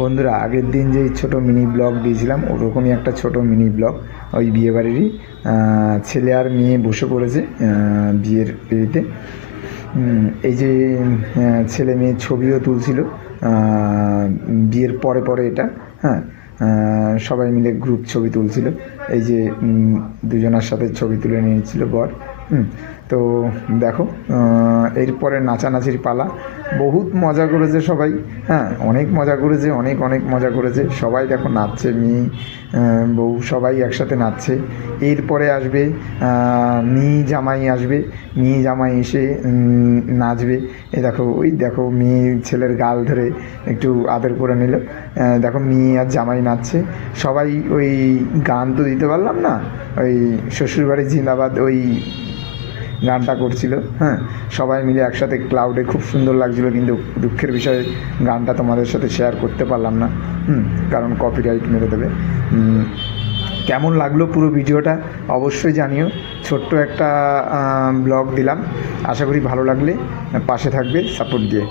বন্ধুরা, আগের দিন যে ছোট মিনি ব্লগ দিয়েছিলাম ওরকমই একটা ছোট মিনি ব্লগ। ওই বিয়েবাড়িরই ছেলে আর মেয়ে বসে পড়েছে বিয়ের পিঁড়িতে। এই যে ছেলে মেয়ের ছবিও তুলছিল বিয়ের পরে পরে এটা। হ্যাঁ, সবাই মিলে গ্রুপ ছবি তুলছিল। এই যে দুজনের সাথে ছবি তুলে নিয়েছিল বর। তো দেখো, এরপরে নাচানাচির পালা। বহুত মজা করেছে সবাই। হ্যাঁ, অনেক মজা করেছে, অনেক অনেক মজা করেছে সবাই। দেখো নাচছে, মেয়ে বউ সবাই একসাথে নাচছে। এরপরে আসবে মেয়ে জামাই আসবে, মেয়ে জামাই এসে নাচবে। ওই দেখো মেয়ে ছেলের গাল ধরে একটু আদর করে নিল। দেখো মেয়ে আর জামাই নাচছে। সবাই ওই গান তো দিতে পারলাম না, ওই শ্বশুরবাড়ি জিন্দাবাদ ওই গানটা করছিল। হ্যাঁ, সবাই মিলে একসাথে ক্লাউডে খুব সুন্দর লাগছিলো, কিন্তু দুঃখের বিষয়ে গানটা তোমাদের সাথে শেয়ার করতে পারলাম না। কারণ কপিরাইট মেরে দেবে। কেমন লাগলো পুরো ভিডিওটা অবশ্যই জানিও। ছোট্ট একটা ব্লগ দিলাম, আশা করি ভালো লাগলে পাশে থাকবে সাপোর্ট দিয়ে।